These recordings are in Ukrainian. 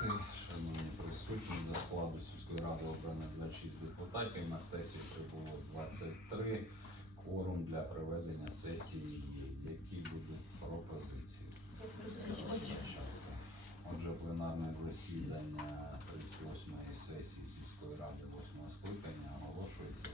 шановні присутні, до складу сільської ради обрано 26 депутатів. На сесію прибуло 23. Кворум для проведення сесії є. Які будуть пропозиції? Отже, пленарне засідання 38-ї сесії сільської ради 8 скликання оголошується.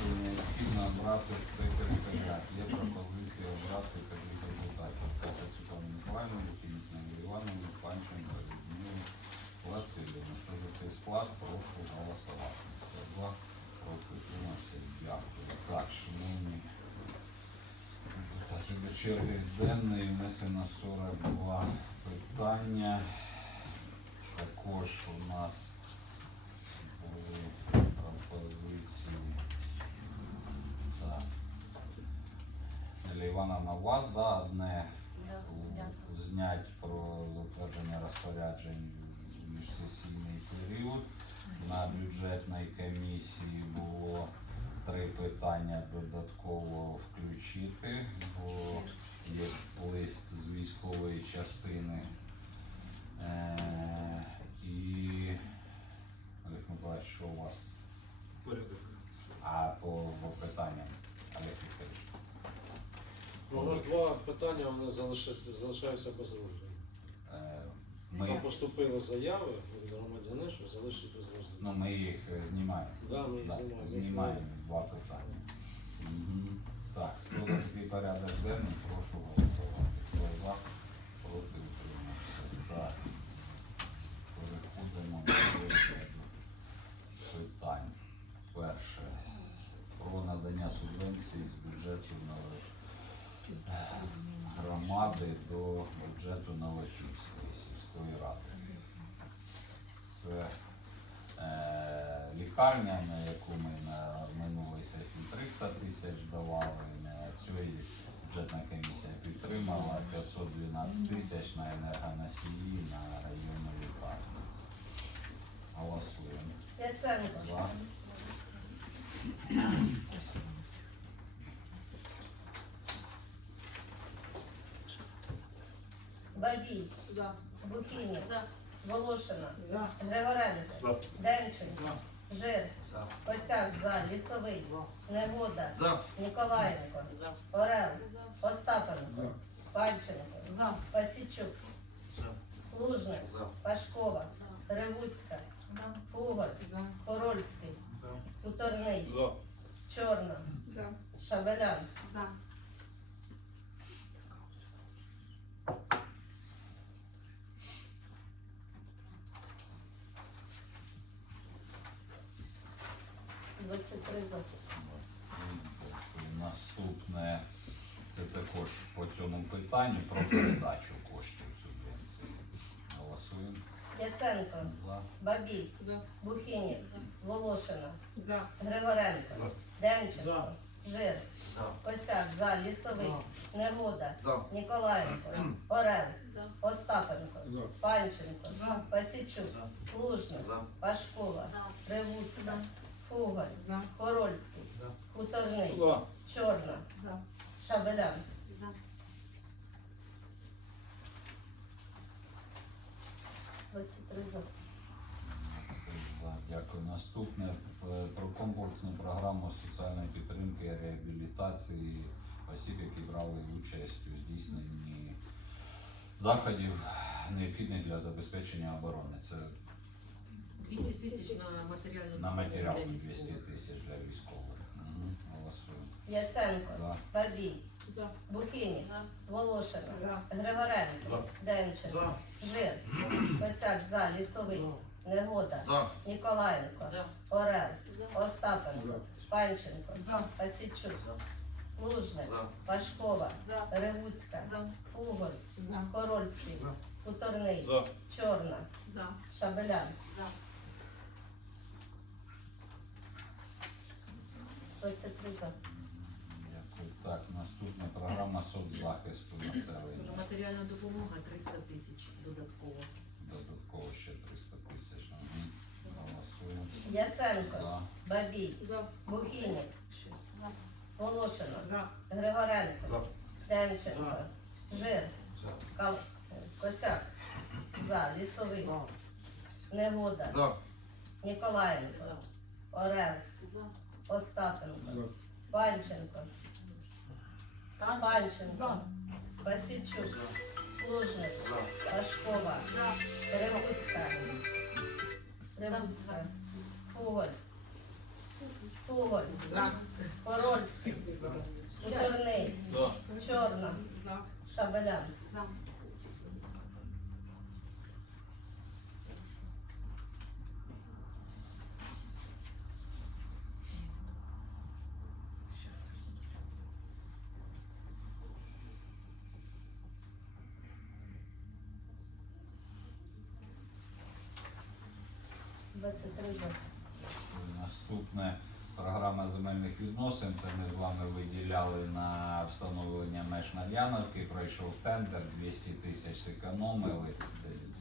Роботи необхідно обрати секретаріат. Є пропозиція обрати таких депутатів. Каса Світлану Миколаївну, Бухінік Надію Панченко, Людмилу Васильівну. Хто за цей склад, прошу голосувати. Хто проти, утримався, дякую. Так, шановні депутати, до черги денної внесено 42 питання. Також у нас були пропозиції. Так. Неля Івановна, у вас, да, одне знять про затвердження розпоряджень в міжсесійний період. На бюджетній комісії було три питання додатково включити, бо є лист з військової частини. Е, і Олег Миколаївич, що у вас? Порядок. А по, по питанням Олег Вікторович. ж у нас два питання вони залишаються, залишаються без розгляду. Е, Ми, поступили заяви від громадянина, що залишить без розгляду. ну, ми їх е, знімаємо. Да, ми їх Да, знімаємо. знімаємо два питання. Мгм. Так, хто за такий порядок денний, прошу голосувати. Хто за, проти утримався. Так. Переходимо до розгляду питань. Перше. Про надання субвенції з бюджету Нової громади до бюджету Новочівської сільської ради. Це е, лікарня, на яку ми на минулій сесії 300 тисяч давали, на цій бюджетна комісія підтримала 512 тисяч на енергоносії на районну лікарню. Голосуємо. Яценко, За. Бабій, За. За. Волошина, За. Григоренко, За. Демченко, Жир, Косяк, За, Лісовий, Негода, За. Ніколаєнко, За. Орел, За. Остапенко, Панченко, За. Пасічук, Лужник, За. Пашкова, За. Ревуцька, За. Фуголь, За. Хорольський, Хуторний, За. Чорна, За. Шабелян, За. Двадцять три за. Наступне це також по цьому питанню про передачу коштів субвенції. Голосуємо. Яценко, За. Бабій, За. Бухінів, Волошина, За. Григоренко, За. Демченко, Жир, За. Косяк, За, Лісовий, Негода, За. Ніколаєнко, Орел, За. Остапенко, За. Панченко, За. Пасічук, За. Лужник, За. Пашкова, За. Ревуцька, Фуголь, За. Хорольський, За. Хуторний, За. Чорна, За. Шабелян. За. Двадцять три за. За. Дякую. Наступне е, про комплексну програму соціальної підтримки і реабілітації осіб, які брали участь у здійсненні заходів, необхідних для забезпечення оборони. Це 200 тисяч на матеріальну на матеріал для 200 військових. тисяч для військових. Голосуємо. Яценко, За. Бабій, За. Бухінів, За. Волошина, За. Григоренко, Демченко, Жир, Косяк, За, Лісовий, Негода, За. Ніколаєнко, За. Орел, За. Остапенко, За. Панченко, За. Пасічук, Лужник, За. Пашкова, За. Ревуцька, За. Фуголь, За. Корольський, За. Хуторний, За. Чорна, За. Шабелян. За. 23 за. Дякую. Так, наступна програма соцзахисту населення. матеріальна допомога 300 тисяч додатково. Додатково ще 300 тисяч. Голосуємо. Яценко, За. Бабій, За. Бухінів, За. Волошина, За. Григоренко, За. Демченко, Жир, За. Кал... Косяк, За, Лісовий, Негода, За. Ніколаєнко, За. Орел, За. Остапенко, Панченко, Панченко, Васильчук, Лужник, Пашкова, Ревуцька, Ревуцька, Фуголь, Фуголь, За. Корольський, Хуторний, За. Чорна, За. Шабелян. За. Двадцять три за. Наступне програма земельних відносин. Це ми з вами виділяли на встановлення меж Мар'яновки. Пройшов тендер, 200 тисяч зекономили.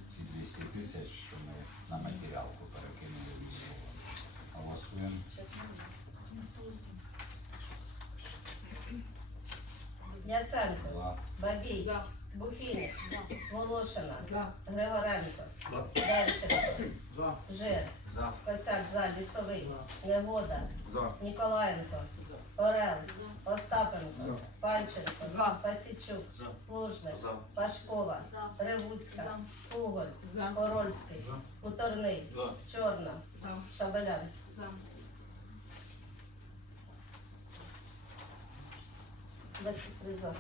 Ці 200 тисяч, що ми на матеріалку перекинули військовим. Голосуємо. Яценко, За. Бабій, За. Бухінів, Волошина, Григоренко. Демченко, Жир, Косяк, За, Лісовий, Негода, За. Ніколаєнко, За. Орел, За. Остапенко, За. Панченко, За. Пасічук, За. Лужник, За. Пашкова, За. Ревуцька, За. Фуголь, За. Корольський, За. Хуторний, За. Чорна, За. Шабелян. За. 23 за.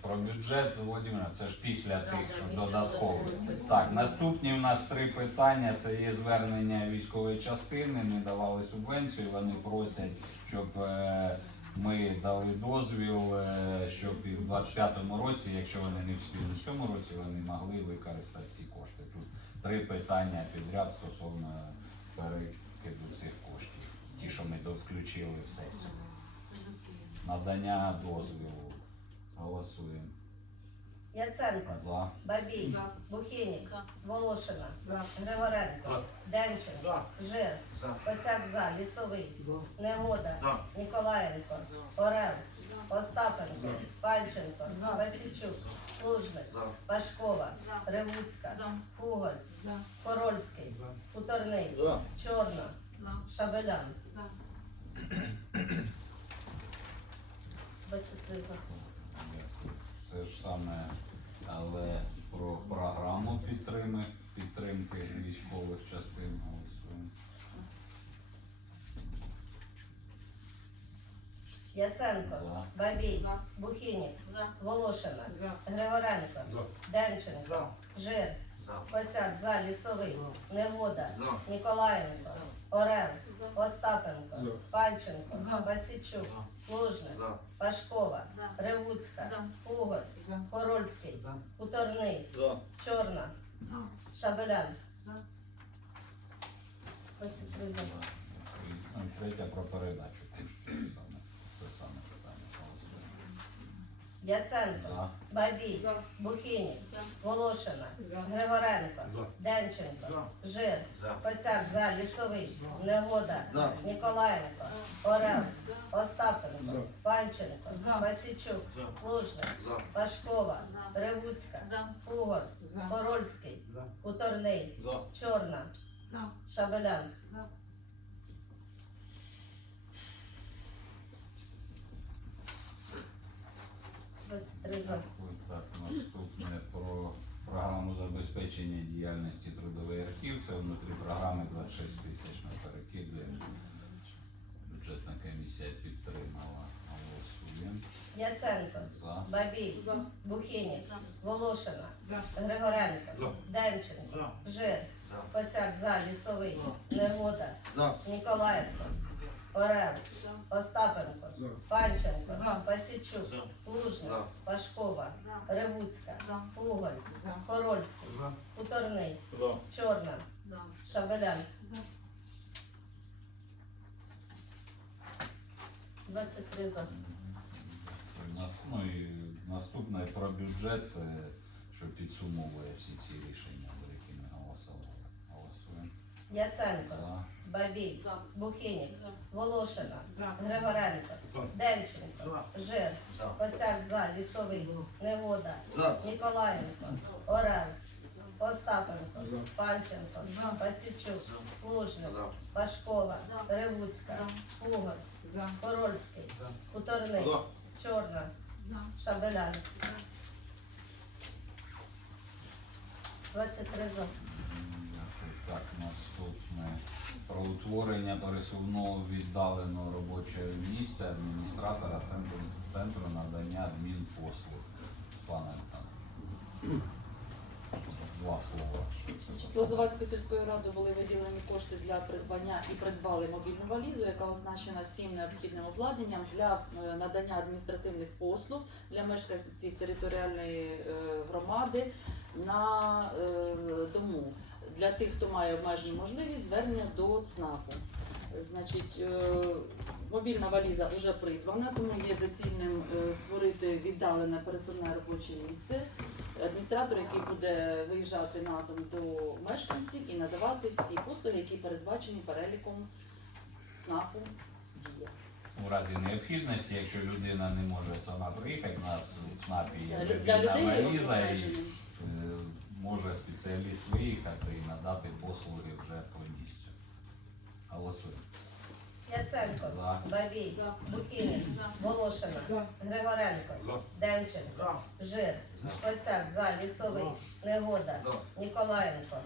Про бюджет, Володимир, це ж після тих, що додаткових. Так, наступні у нас три питання. Це є звернення військової частини. Ми давали субвенцію. Вони просять, щоб е, ми дали дозвіл, е, щоб і в 25-му році, якщо вони не встигнуть в цьому році, вони могли використати ці кошти. Тут три питання підряд стосовно перекиду цих коштів. Ті, що ми включили в сесію. Надання дозвілу. Голосуємо. Яценко, За. Бабій, За. Бухінів, За. Волошина, За. Григоренко, Демченко, Жир, За. Косяк За, Лісовий, Негода, За. Ніколаєнко, Орел, За. Остапенко, Панченко, За. Васильчук, Лужник, За. Пашкова, За. Ревуцька, За. Фуголь, За. Корольський, Хуторний, За. Чорна, За. Шабелян. За. 23 за. Це ж саме, але про програму підтримки, підтримки військових частин голосуємо. Яценко, За. Бабій, За. Бухінів, За. Волошина, За. Григоренко, За. Демченко, За. Жир, За. Косяк, За, Лісовий, Негода, За. Ніколаєнко, За. Орел, За. Остапенко, За. Панченко, За. Васильчук, Лужник, За. Пашкова, За. Ревуцька, За. Корольський, За. Хуторний, За. Чорна, За. Шабелян. За. 23 за. І про передачу коштів. Саме. Це саме питання. Голосуємо. Яценко. За. Бабій. За. Волошина. За. Григоренко. За. Демченко. Жир. Косяк. За. Лісовий. Негода. За. Ніколаєнко. Орел. За. Остапенко. За. Панченко. За. Васічук. За. Лужник. За. Пашкова. Ревуцька. Фугор. За. Корольський. За. Чорна. За. Шабелян. За. Так, наступне про програму забезпечення діяльності трудовий архів. Це внутрі програми 26 тисяч на перекиди. Бюджетна комісія підтримала. Голосуємо. Яценко. За. Бабій. За. Волошина. За. Григоренко. За. Демченко. Жир. За. Косяк. За. Лісовий. Негода. За. Ніколаєнко. Орел. Остапенко. Панченко. За. Васічук. За. Лужник. За. Пашкова. Ревуцька. Фуголь. Корольський. За. Хуторний. Чорна. Шабелян. 23 за. Ну і наступне про бюджет, це що підсумовує всі ці рішення, за які ми голосували. Голосуємо. Яценко. За. Бабій. За. Бухінік. Волошина. Григоренко. За. Жир. Косяк. За. Лісовий. Негода. Ніколаєнко. Орел. Остапенко. Панченко. За. Васильчук. Лужник. За. Пашкова. Ревуцька. За. Корольський. За. Хуторний. Чорна. Шабелян. 23 за. Так, наступне про утворення пересувного віддаленого робочого місця адміністратора центру, центру надання адмінпослуг. Пане Олександр. Два слова. Лозовацькою сільською радою були виділені кошти для придбання і придбали мобільну валізу, яка оснащена всім необхідним обладнанням для е, надання адміністративних послуг для мешканців територіальної е, громади на е, дому. Для тих, хто має обмежені можливість, звернення до ЦНАПу. Значить, е, мобільна валіза вже придбана, тому є доцільним е, створити віддалене пересувне робоче місце адміністратор, який буде виїжджати на дом до мешканців і надавати всі послуги, які передбачені переліком ЦНАПу діє. У разі необхідності, якщо людина не може сама приїхати, у нас у ЦНАПі є Для людей валіза, і може спеціаліст виїхати і надати послуги вже по місцю. Голосуємо. Яценко. За. Бабій. За. Бухінік. За. Волошина. За. Григоренко. За. Демченко. Жир. Косяк. За. Лісовий. Негода. За. Ніколаєнко.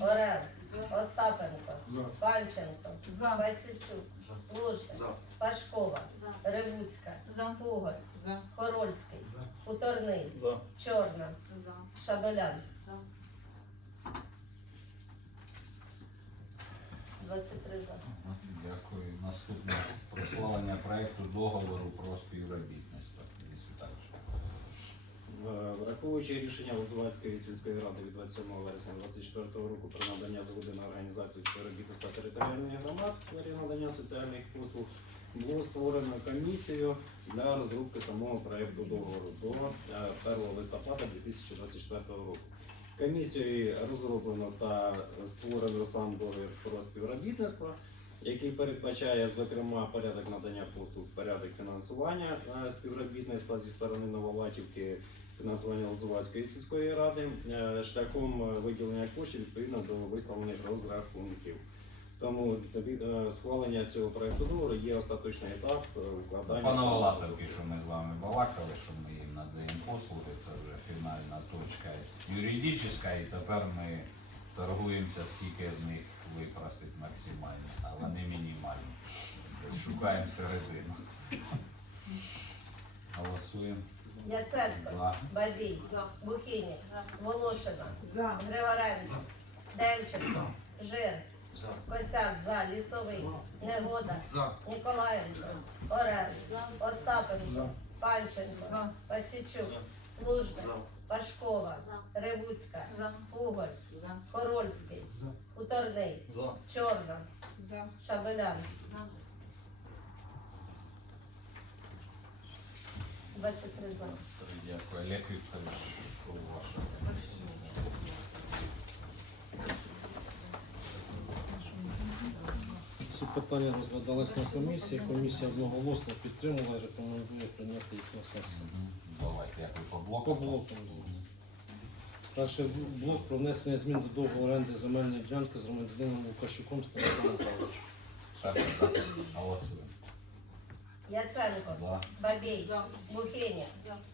Орел. За. Остапенко. За. Панченко. За. Васильчук. Лужник. За. Пашкова. За. Ревуцька. За. Фуголь. За. Корольський. За. Хуторний. За. Чорна. За. Шабелян. За. 23 за. Дякую. Наступне про схвалення проекту договору про співробітництво. Е, Враховуючи рішення Лозувацької сільської ради від 27 вересня 2024 року про надання згоди на організацію співробітництва територіальних громад в сфері надання соціальних послуг, було створено комісію для розробки самого проекту договору до е, 1 листопада 2024 року. Комісією розроблено та створено сам договір про співробітництво, який передбачає, зокрема, порядок надання послуг, порядок фінансування е, співробітництва зі сторони Новолатівки, фінансування Лозувацької сільської ради е, шляхом е, виділення коштів відповідно до виставлених розрахунків. Тому схвалення цього проекту договору є остаточний етап укладання. Пане Валатовки, що ми з вами балакали, що ми надаємо послуги, це вже фінальна точка юридична, і тепер ми торгуємося, скільки з них випросить максимально, але не мінімально. Шукаємо середину. Голосуємо Яценко. Бабій. За. Волошина. За. Григоренко. Демченко. Жир. Косяк. За. Лісовий. Негода. За. Ніколаєнко. Орел. За. Остапенко. За. Панченко. За. Васильчук. Лужник. За. Пашкова, Ревуцька, Фуголь, Корольський, Хуторний, Чорна, Шабелян. 23 за. Дякую. Олег Вікторович, що ваша Ці питання розглядались на комісії. Комісія одноголосно підтримала і рекомендує прийняти їх на сесію. Давайте, як ви по блоку? По блоку. Перший блок про внесення змін до договору оренди земельної ділянки з громадянином Лукащуком Станіславом Павловичем. Шеф, голосуємо. Яценко, За. Бабій, Бухиня,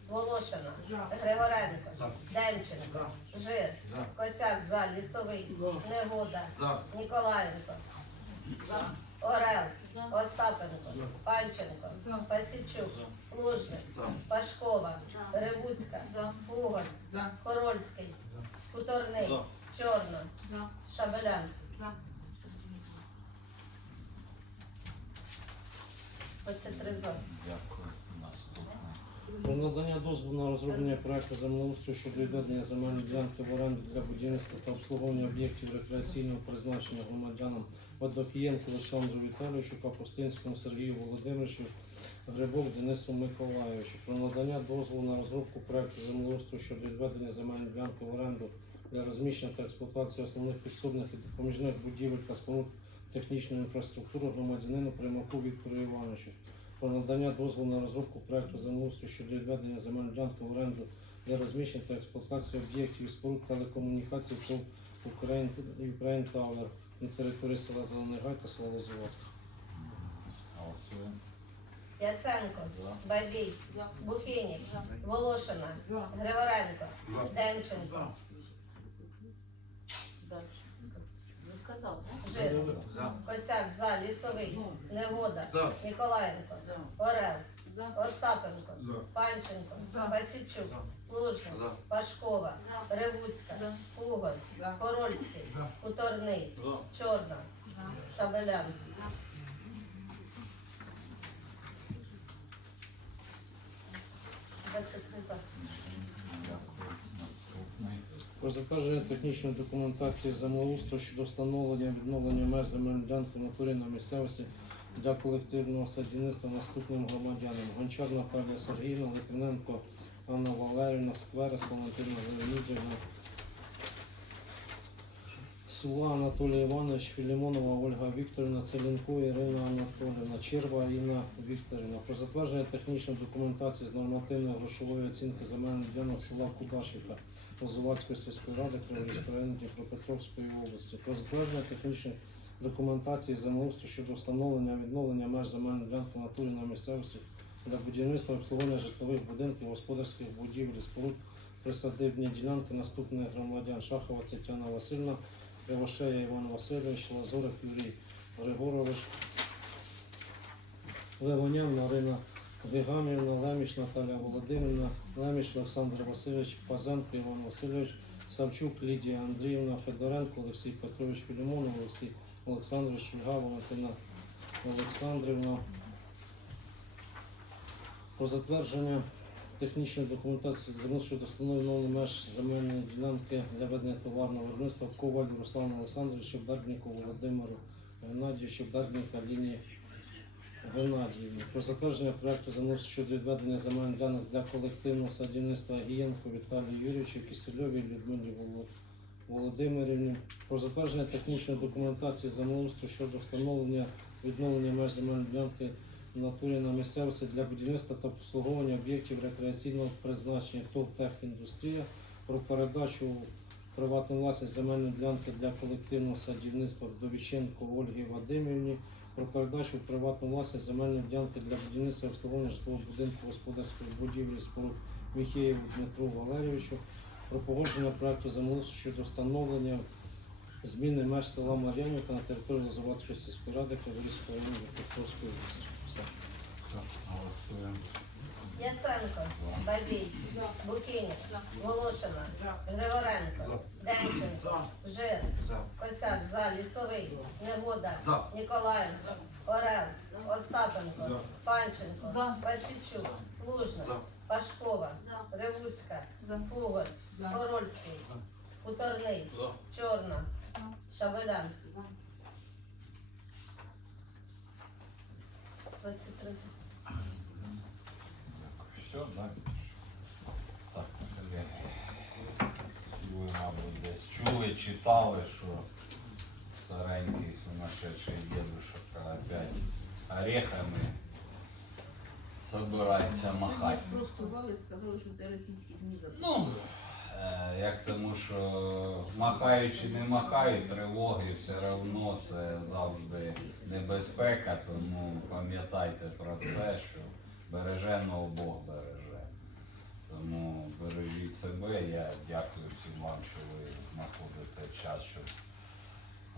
Волошина, Григоренко, Демченко, Жир, Косяк за, Лісовий, Негода, Ніколаєнко, Орел, Остапенко, Панченко, Пасічук, Лужник, Пашкова, Ревуцька, Фуголь, Хорольський, Хуторний, Чорна, Шабелян. Оце три зо. Про надання дозволу на розроблення проекту землеустрою щодо відведення земельної ділянки в оренду для будівництва та обслуговування об'єктів рекреаційного призначення громадянам Водокієнку Олександру Віталійовичу, Капустинському Сергію Володимировичу, Грибов Денису Миколайовичу. Про надання дозволу на розробку проекту землеустрою щодо відведення земельної ділянки в оренду для розміщення та експлуатації основних підсобних і допоміжних будівель та споруд технічної інфраструктури громадянину Примаку Віктору Івановичу про надання дозволу на розробку проекту землеустрою щодо відведення земельної ділянки в оренду для розміщення та експлуатації об'єктів і споруд телекомунікацій ТОВ Ukraine, Ukraine Tower на території села Зелений Гай та села Лозоватка. Голосуємо. Яценко, За. Бабій, Бухинік, Волошина, Григоренко, Демченко, Не сказав, так? Косяк за, Лісовий, Негода, Ніколаєнко, Орел, Остапенко, Панченко, Васильчук, Лужник, Пашкова, Ревуцька, Фуголь, Корольський, Хуторний, Чорна, Шабелян. Двадцять три за. Про затвердження технічної документації землеустрою щодо встановлення відновлення меж земельної ділянки натурі на місцевості для колективного садівництва наступним громадянам. Гончар Наталія Сергіївна, Литвиненко Анна Валерівна, Скверес Валентина Леонідівна, Сула Анатолій Іванович, Філімонова Ольга Вікторівна, Целенко Ірина Анатоліївна, Черва Інна Вікторівна. Про затвердження технічної документації з нормативної грошової оцінки земельних ділянок села Кудашівка Лозувацької сільської ради Криворізької району Дніпропетровської області. Про затвердження технічної документації землеустрою щодо встановлення відновлення меж земельної ділянки натурі на місцевості для будівництва обслуговування житлових будинків, господарських будівель, споруд присадибні ділянки наступних громадян Шахова Тетяна Васильівна, Кривошея Іван Васильович, Лазорик Юрій Григорович, Левонян Марина Вигамівна, Леміш Наталя Володимирівна, Леміш Олександр Васильович, Пазенко Іван Васильович, Савчук Лідія Андріївна, Федоренко, Олексій Петрович Філімонов, Олексій Олександрович Шульга, Валентина Олександрівна. Про затвердження технічної документації звернути щодо встановлення меж земельної ділянки для ведення товарного виробництва Коваль Руслану Олександровичу, Бердніку Володимиру Геннадійовичу, Бердніка Лінії Геннадіївні. Про затвердження проекту заносу щодо відведення земельних ділянок для колективного садівництва Гієнко Віталію Юрійовичу, Кисельові Людмилі Володимирівні. Про затвердження технічної документації землеустрою щодо встановлення відновлення меж земельної ділянки в натурі на місцевості для будівництва та обслуговування об'єктів рекреаційного призначення ТОВ «Техіндустрія», про передачу приватну власність земельної ділянки для колективного садівництва Вдовіченко Ольги Вадимівні, про передачу в приватну власність земельної ділянки для будівництва обслуговування житлового будинку господарської будівлі споруд Міхеєву Дмитру Валерійовичу, про погодження проекту замовлення щодо встановлення зміни меж села Мар'янівка на території Заводської сільської ради Криворізького району Петровської області. Голосуємо. Яценко, Бабій, Букинік, Волошина, Григоренко, Демченко, Жир, Косяк, за, Лісовий, Негода, Ніколаєнко, Орел, Остапенко, Панченко, Васильчук, Лужник, Пашкова. Ревуцька. Фугор, Хорольський, Хуторний, Чорна, Шавелян. За. 23 Все, да? Так, колеги. Ви, мабуть, десь чули, читали, що старенький сумасшедший дедушка опять орехами собирається махати. Спростували, сказали, що це російські ЗМІ Ну, е, як тому, що махаючи, не махають, тривоги все одно це завжди небезпека, тому пам'ятайте про це, що береженого Бог береже. Тому бережіть себе. Я дякую всім вам, що ви знаходите час, щоб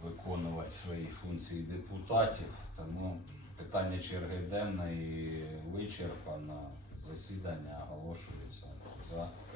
виконувати свої функції депутатів. Тому питання черги денної вичерпано. Засідання оголошується закритим.